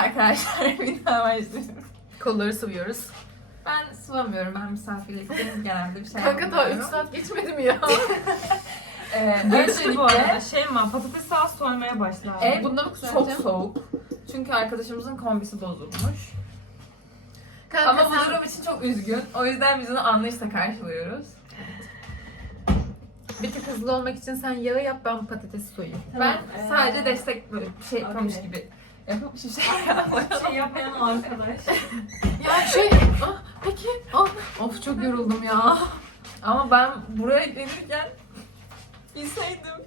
arkadaşlar bir daha başlıyorum. Kolları sıvıyoruz. Ben sıvamıyorum. Ben misafirlikteyim genelde bir şey Kanka daha 3 yapmıyorum. saat geçmedi mi ya? Ee, Geçti bu arada. Şey mi? Patates salası soymaya başlar. ev Bunda mı çok kızartacağım? soğuk. Çünkü arkadaşımızın kombisi bozulmuş. Kanka Ama bu sen- durum için çok üzgün. O yüzden biz onu anlayışla karşılıyoruz. bir tık hızlı olmak için sen yağı yap ben patatesi soyayım. Ben Tamam, sadece ee, destek böyle bir şey yapıyormuş okey. gibi bir şey yapıyorum. Şey yapmayan arkadaş. Ya şey... ah, peki. Ah, of çok yoruldum ya. Ama ben buraya gelirken bilseydim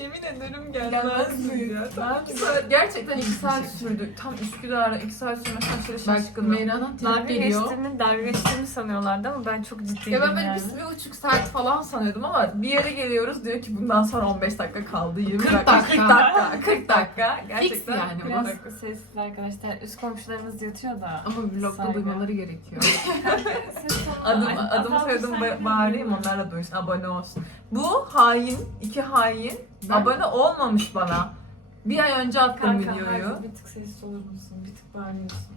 yemin ederim gelmezdim. ya. Tam iki saat, gerçekten iki saat sürdü. Tam Üsküdar'a iki saat sürmekten Bak şaşkınım. Meyra'dan Dalga trip geliyor. geçtiğimi, dalga geçtiğimi sanıyorlardı ama ben çok ciddiydim Ya ben böyle yani. bir, bir buçuk saat falan sanıyordum ama bir yere geliyoruz diyor ki bundan sonra 15 dakika kaldı 20 40 dakika, dakika. 40 dakika 40 dakika gerçekten yani bu. 40 Biraz dakika. sessiz arkadaşlar. Üst komşularımız yatıyor da. Ama vlogda Saygı. duymaları gerekiyor. Ses tonu- Adım, Ay, adım adam soyadım saygı ba- bağırayım onlar da duysun abone olsun. Bu hain, iki hain Ben- abone olmamış bana. Bir ay önce attım Kanka videoyu. Hafize, bir tık sessiz olur musun? Bir tık bağırıyorsun.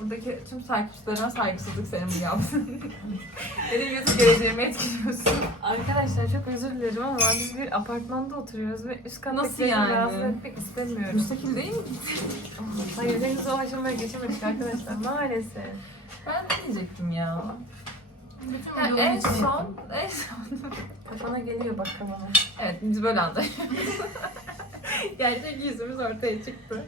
Buradaki tüm takipçilerime saygısızlık senin bu yaptın. Benim YouTube geleceğimi etkiliyorsun. Arkadaşlar çok özür dilerim ama biz bir apartmanda oturuyoruz ve üst Nasıl kattakileri yani? rahatsız etmek istemiyorum. Müstakil değil mi? Hayır henüz o aşamaya geçemedik arkadaşlar maalesef. Ben ne diyecektim ya? Bütün videoların en son, en son. Kafana geliyor bak kafana. Evet biz böyle anlaşıyoruz. Gerçek yüzümüz ortaya çıktı.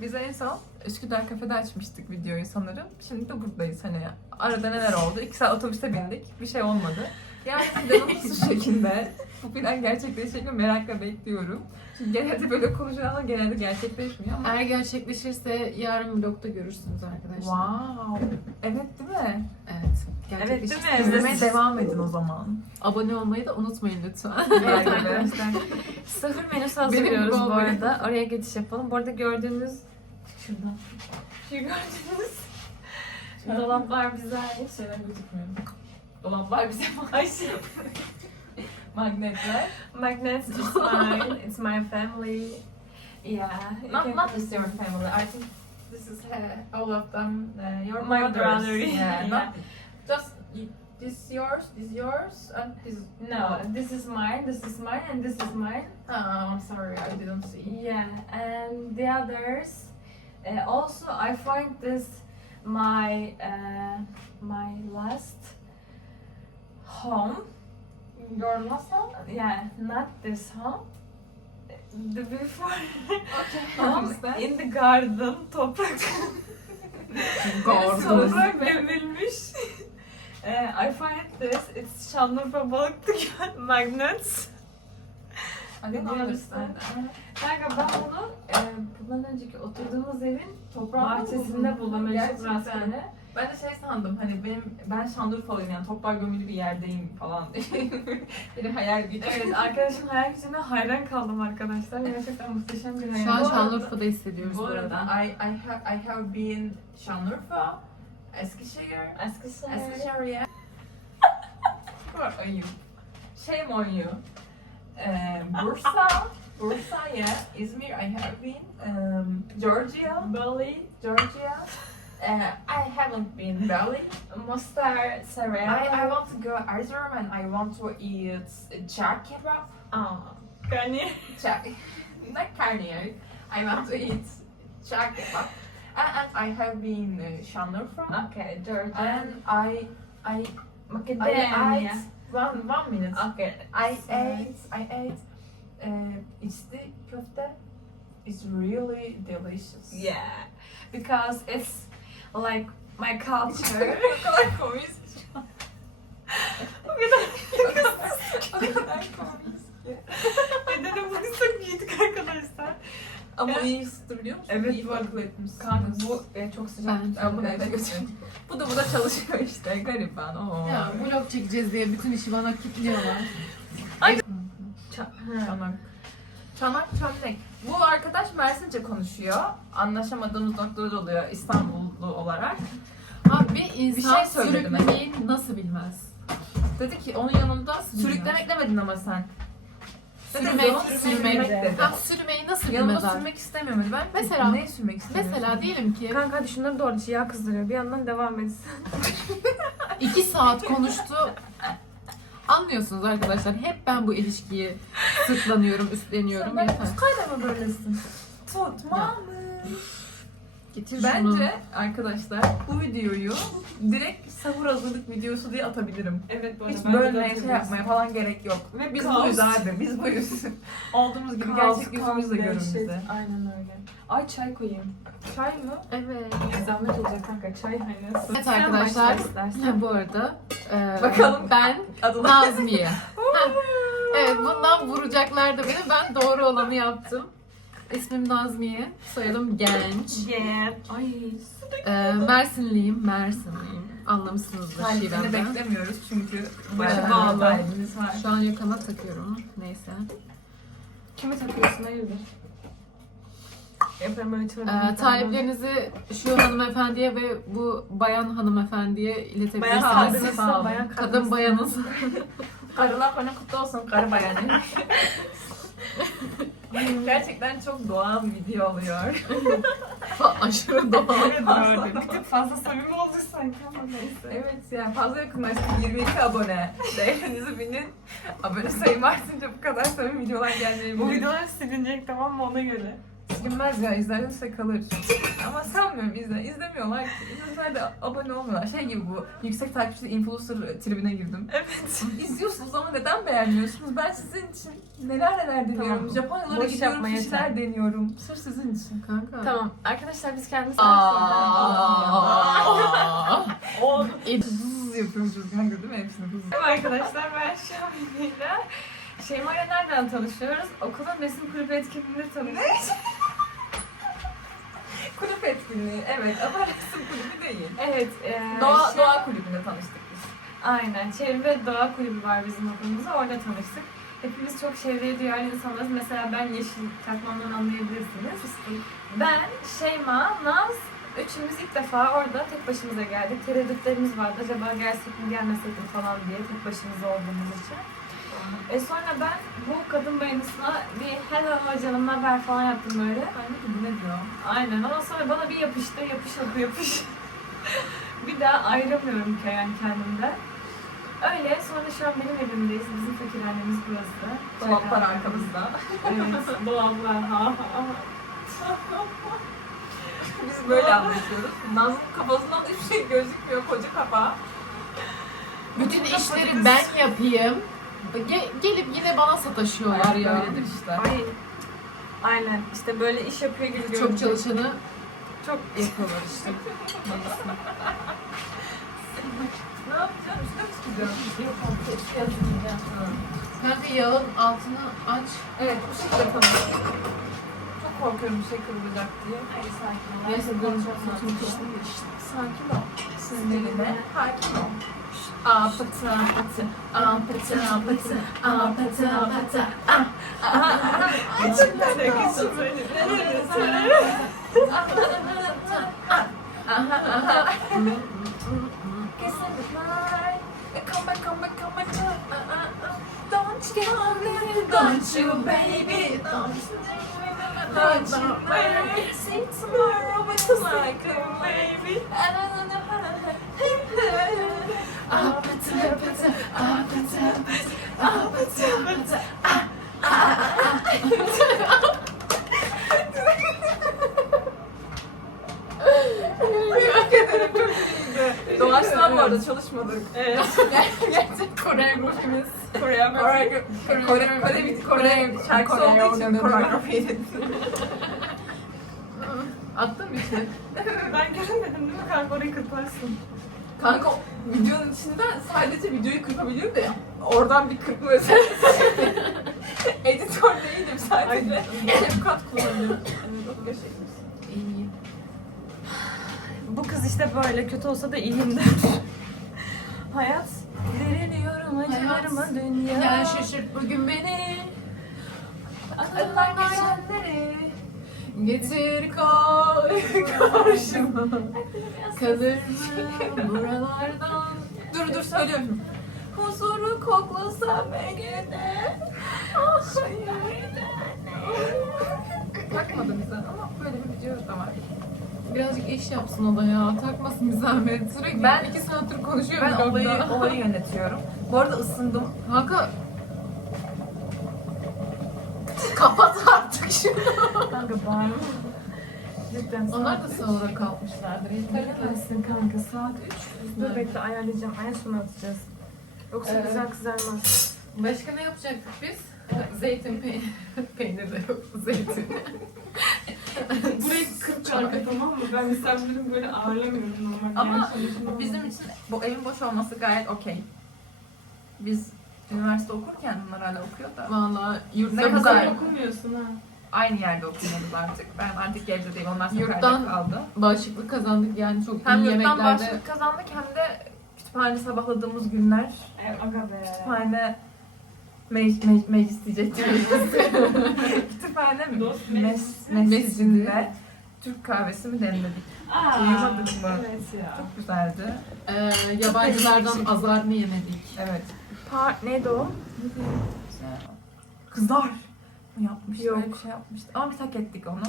Biz en son Üsküdar kafede açmıştık videoyu sanırım. Şimdi de buradayız hani. Arada neler oldu? İki saat otobüste bindik. Bir şey olmadı. Yani planımız şu şekilde. Bu plan gerçekleşecek mi merakla bekliyorum. Genelde böyle konuşulan ama genelde gerçekleşmiyor ama. Eğer gerçekleşirse yarın vlogda görürsünüz arkadaşlar. Wow. Evet değil mi? Evet. Evet, değil mi? İzlemeye devam edin o zaman. Abone olmayı da unutmayın lütfen. Evet arkadaşlar. Sıfır menüsü hazırlıyoruz bu arada. Oraya geçiş yapalım. Bu arada gördüğünüz şuradan. Şu gördüğünüz dolaplar bize ait. Şeyler gözükmüyor. Dolaplar bize Ay şey. magnetler. Magnets, it's mine. It's my family. Yeah. Not can- not just your family. I think this is uh, all of them. Uh, your My brothers. brother, Yeah. yeah. Not just this yours, this yours, and this. No, this is mine, this is mine, and this is mine. Oh, I'm sorry, I didn't see. Yeah, and the others. Uh, also, I find this my uh, my last home. Your one? Yeah, not this home. The before Okay. home in the garden toprak. Garden. Toprak gömülmüş. Uh, I find this. It's Şanlıurfa Balıklı Göl magnets. I don't understand. Kanka ben bunu e, bundan önceki oturduğumuz evin Toprağında mı bahçesinde buldum. Gerçekten. rastgele. Ben de şey sandım hani benim ben Şanlıurfalıyım yani toprağa gömülü bir yerdeyim falan. benim hayal gücüm. Evet arkadaşın hayal gücüne hayran kaldım arkadaşlar. Gerçekten muhteşem bir hayal. Şu an arada- Şanlıurfa'da hissediyoruz Bu bu arada arada. I, I, have, I have been Şanlıurfa, Eskişehir, Eskişehir. Eskişehir yeah. Where are you? Shame on you. Uh, Bursa, Bursa yeah. İzmir I have been. Um, Georgia, Bali. Georgia. Uh, I haven't been Bali. Mostar. I, Sarajevo. I want to go Erzurum and I want to eat char kebab. Aa. Gani. Char, not karnıyarık. I want to eat char kebab. And, and I have been uh, from Okay, Georgia. And I, I, I ate one one minute. Okay. I ate I ate uh, içli köfte. It's really delicious. Yeah. Because it's like my culture. o kadar komik. O kadar o kadar komik. Bedeni bugün çok giydik arkadaşlar. Ama Evet. iyi ısıtı biliyor musun? Evet, iyi bu- etmişsin. Kanka bu e, çok sıcak. Ben Ben bunu eve götüreyim. Bu da bu da çalışıyor işte gariban. Oo. Ya vlog çekeceğiz diye bütün işi bana kilitliyorlar. Ça- Çanak. Çanak çömlek. Bu arkadaş Mersince konuşuyor. Anlaşamadığımız noktalar oluyor İstanbullu olarak. Abi bir insan şey sürüklemeyi nasıl bilmez? Dedi ki onun yanında sürüklemek demedin ama sen. Sürmek, yalan sürmek. dedi. Sürmeyi nasıl Yanıma bilmez abi? sürmek istemiyorum. Ben Mesela- neyi sürmek istemiyorum? Mesela diyelim ki Kanka hadi şunları doğru yağ kızdırıyor. Bir yandan devam etsin. iki saat konuştu. Anlıyorsunuz arkadaşlar. Hep ben bu ilişkiyi sırtlanıyorum, üstleniyorum. Ben Yeter. Kayda mı böylesin? Tutma Getir şunu. Bence arkadaşlar bu videoyu direkt sahur hazırlık videosu diye atabilirim. Evet bu Hiç bölmeye şey yapmaya falan gerek yok. Ve Biz kaos. buyuz abi, biz buyuz. Olduğumuz gibi gerçek yüzümüzle görün bizi. Aynen öyle. Ay çay koyayım. Çay mı? Evet. Zahmet olacak kanka çay hani. Evet Sen arkadaşlar. başla istersen. Ha, bu arada e, Bakalım. ben Nazmiye. Evet bundan vuracaklar da beni. Ben doğru olanı yaptım. İsmim Nazmiye. Soyadım Genç. Yeah. Ay. E, Mersinliyim. Mersinliyim. Anlamışsınızdır şivemden. beklemiyoruz çünkü Ee, bayağı bağlı. var. Şu an yakama takıyorum. Neyse. Kimi takıyorsun hayırdır? Öyle çorabı. Ee, taliplerinizi şu hanımefendiye ve bu bayan hanımefendiye Bayan iletebilirsiniz. kadınız. Sağ olun. Bayan Kadın bayanız. Karılar bana kutlu olsun karı bayanı. Gerçekten çok doğal bir video oluyor. Aşırı doğal. Bir tık fazla samimi oldu sanki ama neyse. Evet yani fazla yakınlaştık 22 abone. Değerinizi bilin. Abone sayım artınca bu kadar samimi videolar gelmeyebilir. Bu videolar silinecek tamam mı ona göre? Silinmez ya izlerse kalır. Ama sanmıyorum izle. İzlemiyorlar ki. De abone olmuyorlar. Şey gibi bu yüksek takipçili influencer tribine girdim. Evet. İzliyorsunuz ama neden beğenmiyorsunuz? Ben sizin için neler neler deniyorum. Tamam. Japonyalara Boş gidiyorum, yapma yeter. deniyorum. Sırf sizin için. Kanka. Tamam arkadaşlar biz kendimiz Aa. O Zzz yapıyoruz kanka değil mi? Hepsini hızlı. arkadaşlar ben Şahin'le Şeyma'yla nereden tanışıyoruz? Okulun resim kulübü etkinliğinde tanıştık. Kulüp etkinliği. Evet ama resim kulübü değil. Evet. E, Doğa, şey- doğa kulübünde tanıştık biz. Aynen. Çevre Doğa Kulübü var bizim okulumuzda. Orada tanıştık. Hepimiz çok çevreye duyarlı insanlarız. Mesela ben yeşil takmamdan anlayabilirsiniz. Ben, Şeyma, Naz, üçümüz ilk defa orada tek başımıza geldik. Tereddütlerimiz vardı. Acaba gelsek mi gelmesek mi falan diye tek başımıza olduğumuz için. E sonra ben bu kadın bayanısına bir hello canım ne haber falan yaptım böyle. Ben de bu ne diyor? Aynen ama sonra bana bir yapıştı, yapış yapı yapış. bir daha ayıramıyorum ki yani kendimden. Öyle sonra şu an benim evimdeyiz. Bizim fakirhanemiz burası. Dolaplar arkamızda. Evet, dolaplar. Ha, ha. Biz böyle anlaşıyoruz. Nazlı'nın kafasından da hiçbir şey gözükmüyor koca kafa. Bütün işleri ben yapayım. Ge- gelip yine bana sataşıyorlar ya. Öyledir işte. Ay. Aynen işte böyle iş yapıyor gibi Çok çalışanı Çok yapıyorlar işte. Ne yapacağım? Üstüne mi çıkacağım? Kanka yağın altını aç. Evet bu şekilde tanıyorum. Çok korkuyorum bir şey kırılacak diye. Hayır sakin ol. Neyse dur. Sakin ol. Sinirine hakim ol. Apatı apatı apatı apatı apatı apatı İçimden de geçim böyle. Come back, come back, come back. Uh, uh, uh. Don't you me, don't you, baby? Don't you, don't you, baby? See tomorrow it's like a baby. To. Apatı, apatı, apatı, apatı, apatı, apatı. Tebrik ederim, çok iyiydi. Doğaçtan bu arada çalışmadık. Evet. Gerçek koreografimiz. Koreografi. Kore, Kore, şarkısı olduğu için koreografi Attın mı işte? Ben görünmedim değil mi kanka orayı kırparsın. Kanka videonun içinden sadece videoyu kırpabiliyorum da oradan bir kırpma özelliği. Editör değilim sadece. CapCut kullanıyorum. Gerçekmiş. İyi. Bu kız işte böyle kötü olsa da iyiyim der. Hayat direniyorum acılarıma dünya. Gel şaşırt bugün beni. Akıllar geçenleri. Getir koy karşıma. Kalır mı buralardan? Dur dur söylüyorum. Huzuru koklasa beni de Takmadı bize ama böyle bir video da var. Birazcık iş yapsın o da ya. Takmasın bir zahmet. Sürekli Ben- iki saattir konuşuyor Ben olayı, olayı yönetiyorum. Bu arada ısındım. Kanka şunu. Kanka bağırma. Cidden Onlar saat da üç. sahura kalkmışlardır. Bilemezsin kanka saat 3. Dur bekle ayarlayacağım. En son atacağız. Yoksa Evet. güzel kızarmaz. Başka ne yapacaktık biz? Zeytin peyniri. Peynir de yok. Zeytin. Burayı kırk kanka tamam mı? Ben misafirimi böyle ağırlamıyorum normalde. Ama Yani Bizim için bu evin boş olması gayet okey. Biz üniversite okurken bunlar hala okuyor da Valla yurtta Ne kadar- okumuyorsun ha. Aynı yerde okuyoruz artık. Ben artık evde değil, onlar seferde Yurttan- kaldı. Bağışıklık kazandık yani çok Hem iyi yurttan yemeklerde. başlık kazandık hem de kütüphane sabahladığımız günler. Ay, Aga be. Kütüphane mec mec meclis diyecektim. kütüphane mi? Dost Mes meclisi. mescidinde Türk kahvesi mi demledik. Aa, Uyumadık mı? Evet ya. Çok güzeldi. Ee, yabancılardan azar mı yemedik? Evet. Pa neydi o? Kızlar mı yapmış? Yok. Öyle bir şey yapmıştı. Ama biz hak ettik onu.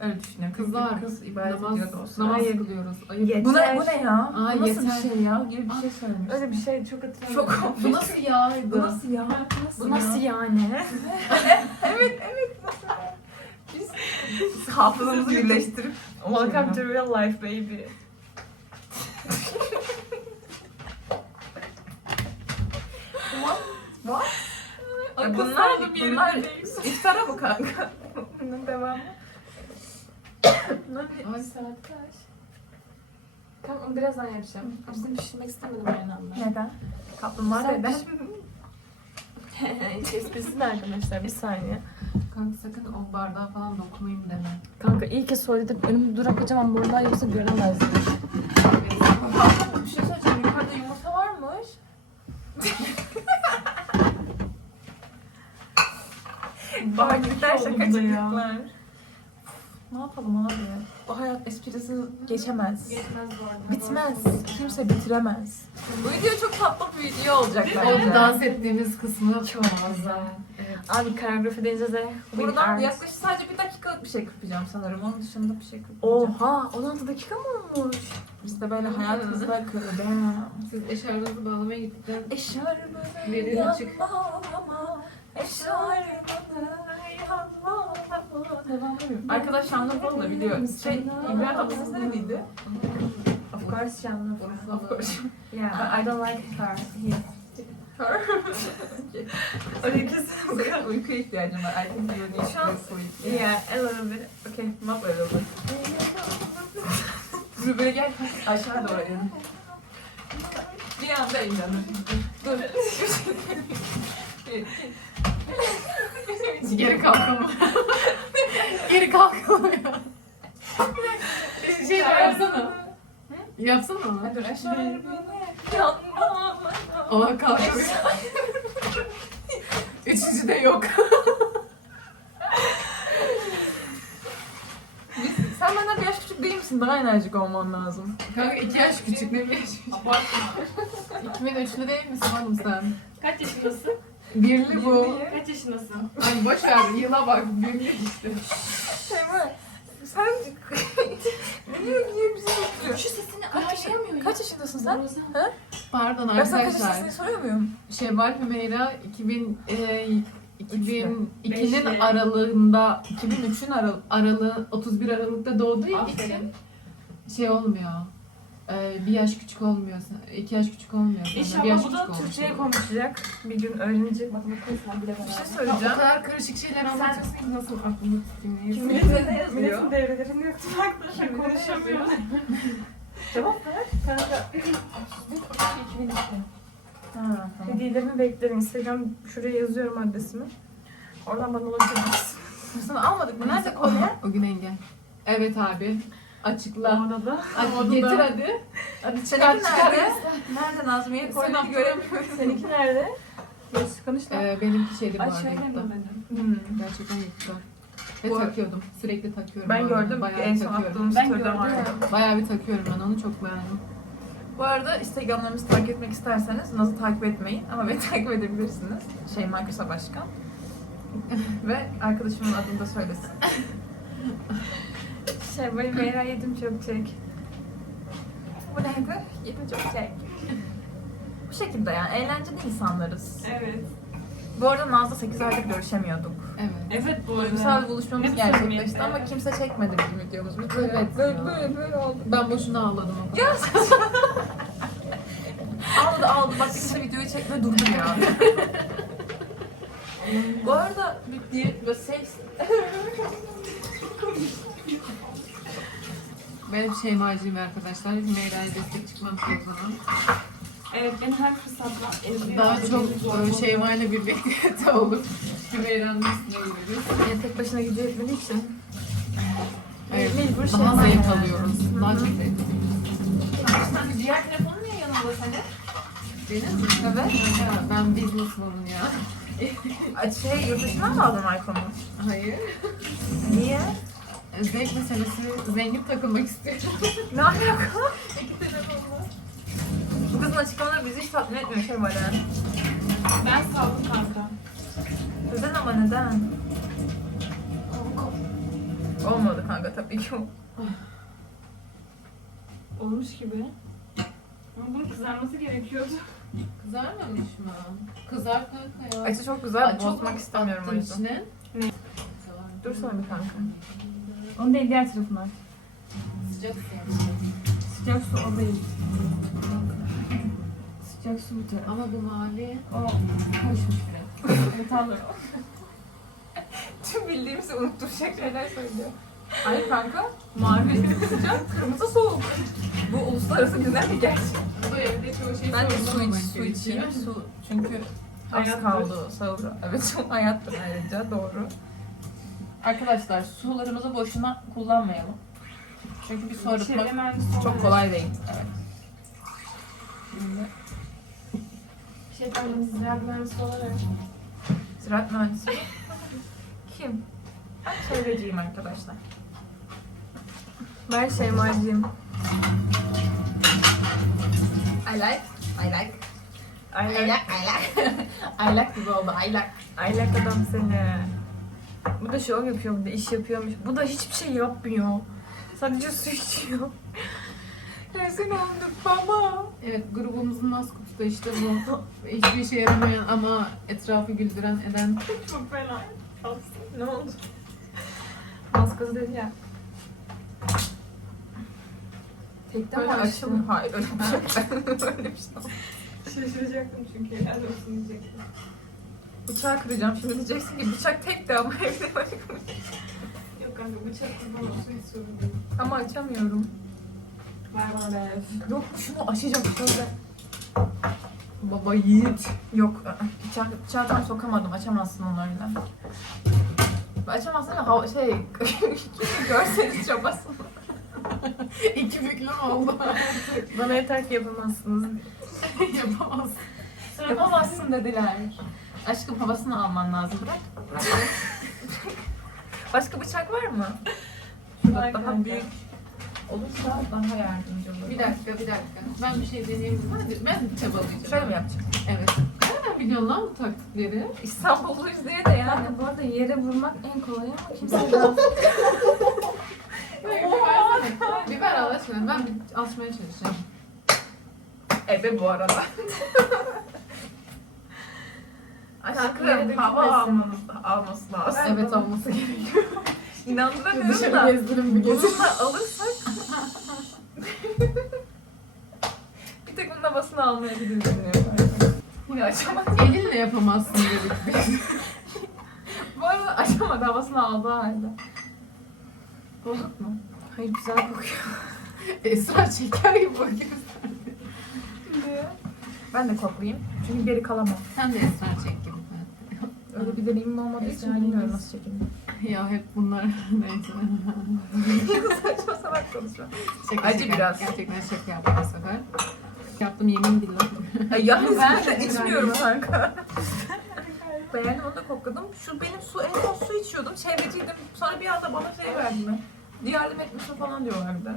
Öyle düşünüyorum. Kızlar, Kız ibadet Namaz, ediyordu o sırada. namaz Hayır. kılıyoruz. Ayıp. Yeter. Bu ne, bu ne ya? Aa, bu nasıl yeter. bir şey ya? Gibi bir şey söylemiş. Öyle bir şey çok hatırlamıyorum. Çok Bu nasıl yağydı? Bu nasıl ya? Bu nasıl, ya? yani? Evet, evet. Ya? Biz, hafızamızı birleştirip Welcome to real life baby. What? E Akıl bunlar, bunlar iftara mı kanka? Bunun devamı. Ay saat kaç? Tamam birazdan yapacağım. Aslında pişirmek istemedim aynı anda. Neden? Kaplumbağa Sen neden? Esprisi de arkadaşlar bir saniye. Kanka sakın o bardağa falan dokunayım deme. Kanka iyi ki söyledim. Önümde duran kocaman buradan yoksa göremezdim. bir şey söyleyeceğim. Yukarıda yumurta varmış. Bu da şakacıklar. Ne yapalım abi? Bu hayat esprisi geçemez. Geçmez bu arada. Bitmez. Kimse bitiremez. Bu video çok tatlı bir video olacak O dans ettiğimiz kısmı çok Güzel. Evet. Abi koreografi deyince de Buradan yaklaşık sadece bir dakikalık bir şey kırpacağım sanırım. Onun dışında bir şey kırpmayacağım. Oha 16 dakika mı olmuş? Biz de böyle hayatımızda kırdı. Siz eşarbınızı bağlamaya gittikten Eşarbını Verin açık. Arkadaş Şanlıurfalı biliyor. Şey, İbrahim Tatlıses'in nereliydi? Of course canım. Of course. Yeah, I don't like her. He. Oraya kesin Senin uykuya ihtiyacın var. I think you need Şu an- sleep. Yeah, a little bit. Okay, not a little bit. Zübeyir gel aşağı doğru in. Bir anda in canım. Dur. geri kalkama. geri. Bir şey daha yapsana. Yapsana onu. Dur aşağı. Ona kalkıyor. Üçüncü de yok. Sen benden bir yaş küçük değil misin? Daha enerjik olman lazım. Kanka iki yaş küçük ne bir yaş küçük. 2003'lü değil misin oğlum sen? Kaç yaşındasın? Birli bu. Kaç yaşındasın? Ay boş ver yıla bak birli işte. Şeyma, sen niye, niye bizi bekliyor? Şu sesini Kaç, yaşın, kaç yaşındasın sen? Pardon Ben sana kaç arkadaşlar. yaşındasın soruyor muyum? Şevval Hümeyra 2000 e, 2002'nin Beşli. aralığında 2003'ün aral aralığı 31 Aralık'ta doğduğu için şey olmuyor. E, bir yaş küçük olmuyor. iki yaş küçük olmuyor. sana. bir yaş İnşallah bu da Türkçe'ye konuşacak. Bir gün öğrenecek. Matematik sen bile Bir şey Ya, o söyleyeceğim. kadar karışık şeyler anlatıyorsun ki nasıl aklımı tutayım. neyse. Milletin, milletin devrelerinde yoktu arkadaşlar konuşamıyor. Cevap ver. Kanka. Ha, tamam. Hediyelerimi beklerim. Instagram şuraya yazıyorum adresimi. Oradan bana ulaşabilirsin. Sana almadık mı? Nerede kolye? O gün engel. Evet abi. Açıkla. Orada da. Hadi getir hadi. Hadi çıkar Seninki çıkar. nerede? Nerede Nazmiye? Attın. göremiyorum. Seninki nerede? Geç konuş da. Ee, benimki şeydi bu Ay arada şöyle mi dedim? Hmm. Gerçekten yurtta. Ve Bu- takıyordum. Sürekli takıyorum. Ben bu arada. gördüm. Bayağı En son takıyorum. attığımız Ben story'de gördüm. vardı. Bayağı bir takıyorum ben onu çok beğendim. Bu arada Instagram'larımızı takip etmek isterseniz Naz'ı takip etmeyin ama beni takip edebilirsiniz. Şeyma Kısa Başkan. Ve arkadaşımın adını da söylesin. Şey böyle Meyra yedim çok çek. Bu neydi? Yedim çok şey. Bu şekilde yani eğlenceli insanlarız. Evet. Bu arada Naz'la 8 aydır görüşemiyorduk. Evet. Evet bu Duygusal bir buluşmamız Hep gerçekleşti samimiyet, ama evet. kimse çekmedi bizim videomuzu. Böyle, Evet böyle, ya. böyle, böyle oldu. Ben boşuna ağladım o Ya Ağladı ağladı. Bak kimse videoyu çekme durdu ya. Bu arada bir diye böyle ses... Ben Şeyma'cıyım arkadaşlar. Meyra'ya destek çıkmam o zaman. Evet ben her fırsatta eziyor. Daha çok Şeyma ile birlikte olup Meyra'nın üstüne gideriz. Yani tek başına gücü yetmediği için. Evet, Mecbur daha Şeyma zayıf yani. alıyoruz. Daha çok zayıf alıyoruz. Diğer telefonun niye yanında senin? Benim mi? Evet. Ya, ben businesswoman ya. Şey, yurt dışından mı aldın iPhone'u? Hayır. Niye? Zevk meselesi zengin takılmak istiyorum. Ne alaka? Bu kızın açıklamaları bizi hiç tatmin etmiyor şey yani. Ben saldım kanka. Neden ama neden? Olmadı kanka tabii ki. Olmuş gibi. Ama bunun kızarması gerekiyordu. Kızarmamış mı? Kızar kanka ya. Açı çok güzel. Aa, bozmak istemiyorum o yüzden. içine. Ne? Dur sana bir kanka. Onu değil diğer tarafına. Sıcak su. Sıcak su o değil. Sıcak su bu taraf. Ama bu mavi O hoşmuş biraz. metal Tüm bildiğimizi unutturacak şeyler söylüyor. Hayır kanka. Mavi sıcak, kırmızı soğuk. Bu uluslararası güzel bir gerçek. Bu evde çoğu şey Ben de su, iç, su içeyim. Su çünkü az kaldı sahura. Evet hayattır ayrıca doğru. Arkadaşlar sularımızı boşuna kullanmayalım. Çünkü bir su arıtmak çok kolay değil. Evet. Şimdi Şey ben ziraat mühendisi olarak. ziraat mühendisi. Kim? Ben çevreciyim arkadaşlar. Ben Şeyma'cıyım. I like, I like, I like, I like. I like gibi oldu, I like. I like adam seni. Bu da şov yapıyor, bu da iş yapıyormuş. Bu da hiçbir şey yapmıyor. Sadece su içiyor. Rezil olduk baba. Evet grubumuzun maskotu da işte bu. Hiçbir işe yaramayan ama etrafı güldüren eden. Çok fena. Ne oldu? Maskası dedi ya. Tekten Böyle mi açtın? açım, hayır öyle bir şey. öyle bir şey. Şaşıracaktım çünkü helal olsun diyecektim. Bıçağı kıracağım şimdi diyeceksin ki bıçak tek de ama evde başka Yok kanka bıçak olsun hiç sorun değil. Ama açamıyorum. Be. Yok şunu açacağım şöyle. Baba yiğit. Yok bıçak, bıçağı tam sokamadım açamazsın onu öyle. Açamazsın ama hava, şey görseniz çabasın. İki büklüm oldu. Bana yeter ki yapamazsınız. Yapamaz. Yapamazsın dediler. Aşkım havasını alman lazım bırak. Bırak. Başka bıçak var mı? Şurada Var daha büyük olursa daha yardımcı olur. Bir dakika bir dakika. Ben bir şey deneyeyim. Hadi ben çabalayacağım. Şöyle mi yapacağım? Evet. Nereden biliyorsun lan bu taktikleri? İstanbulluyuz diye de yani. Bu arada yere vurmak en kolay ama kimse Biber versene. Biber al. Ben bir açmaya çalışacağım. Ebe bu arada. Aşkım hava almamız, alması lazım. Evet olması gerekiyor. İnandıramıyorum Dışarı da. gezdirin bir gezin. Bununla alırsak bir tek bunun havasını almaya gideriz. Yine açamadı. Elinle yapamazsın dedik biz. Bu arada açamadı havasını aldı halde. Bozuk mu? Hayır güzel kokuyor. Esra çeker gibi bakıyorsun. Ben de koklayayım. Çünkü geri kalamam. Sen de Esra çek. Öyle bir deneyimim olmadığı için bilmiyorum nasıl çekilir. Ya hep bunlar neyse. Saçma salak konuşma. Şaka Acı şaka. biraz. Gerçekten şaka yaptım bu sefer. Yaptım yemin billah. Ay yani Ben de içmiyorum kanka. Beğendim onu da kokladım. Şu benim su en son su içiyordum. Çevreciydim. Sonra bir anda bana şey verdiler. Yardım etmişsin falan diyorlar bir de.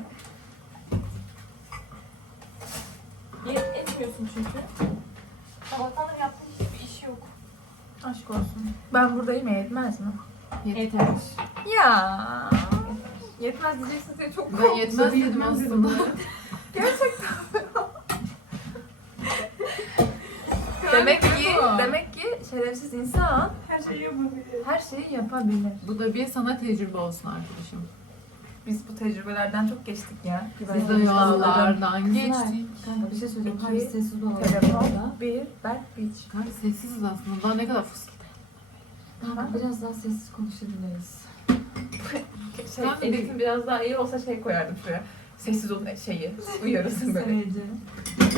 Ye- Etmiyorsun çünkü. Sabahtan da yaptığın hiçbir iş yok. Aşk olsun. Ben buradayım ya yetmez mi? Yeter. Ya. Yetmez diyeceksin diye çok Ben korktum. yetmez dedim aslında. Gerçekten. demek ki demek ki şerefsiz insan Her şeyi yapabilir. her şeyi yapabilir. Bu da bir sana tecrübe olsun arkadaşım. Biz bu tecrübelerden çok geçtik ya. Biz de yollardan geçtik. Kanka bir şey söyleyeyim. İki, Harbi sessiz olalım. Telefon, bir, Berk Beach. Kanka sessiziz aslında. Daha ne kadar fıstık. Kanka biraz daha sessiz konuşabiliriz. Şey, Ben de- editin biraz daha iyi olsa şey koyardım şuraya. Sessiz olun şeyi, uyarısın böyle. Sayıcı.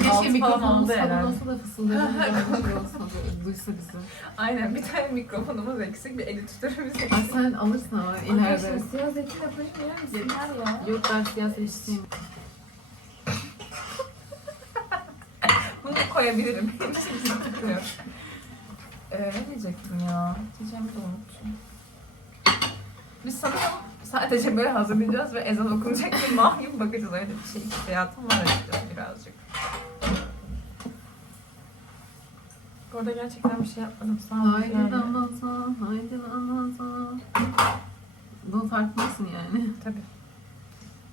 Keşke mikrofonumuz falan olsa da fısıldayalım. şey duysa bizi. Aynen bir tane mikrofonumuz eksik, bir editörümüz eksik. sen alırsın ama Arkadaşlar ileride. siyah zeytin yapayım yer misinler ya? Yok ben siyasi işçiyim. Bunu koyabilirim. Hepsini tutuyor. Ee, ne diyecektim ya? Diyeceğimi de unuttum. Biz sanırım sadece böyle hazırlayacağız ve ezan okunacak bir mahkum bakacağız. Öyle bir şey hissiyatım var açıkçası birazcık. Bu arada gerçekten bir şey yapmadım. Sağ olun. Haydi yani. damlasa, haydi damlasa. Bunun farkındasın yani. Tabii.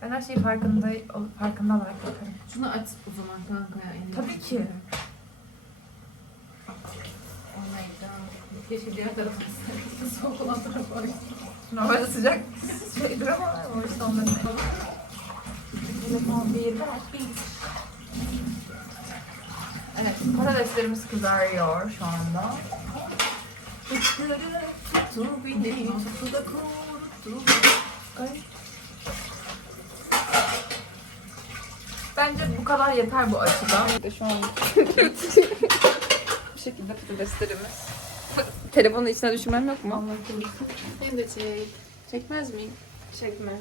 Ben her şeyi farkında, farkında olarak yaparım. Şunu aç o zaman kanka ya. iyisi. Tabii ki. Oh my god. Keşke diğer tarafı. Soğuk olan tarafı açsın. Normalde sıcak şeydir ama o işte onların Telefon bir var. Evet, patateslerimiz kızarıyor şu anda. Tuttu beni, tuttu da kuruttu. Ay. Bence bu kadar yeter bu açıdan. Şu an bu şekilde patateslerimiz. Telefonu içine düşürmem yok mu? Beni de çek. Çekmez miyim? Çekme.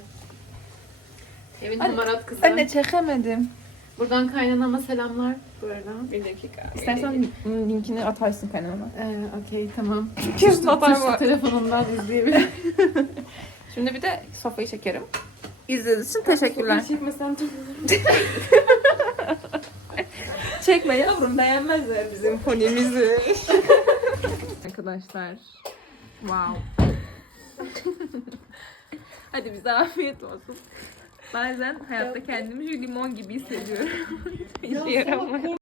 Evin Anne- hamarat kızı. Anne çekemedim. Buradan kaynanama selamlar bu arada. Bir dakika. İstersen linkini atarsın kanalına. Ee, okey tamam. Kim Tuşlu telefonumdan izleyebilir. Şimdi bir de sofayı çekerim. İzlediğiniz için teşekkürler. Çekmesen çok Çekme yavrum beğenmezler bizim fonimizi. Arkadaşlar. Wow. Hadi bize afiyet olsun. Bazen hayatta kendimi şu limon gibi hissediyorum. İşe yaramıyor.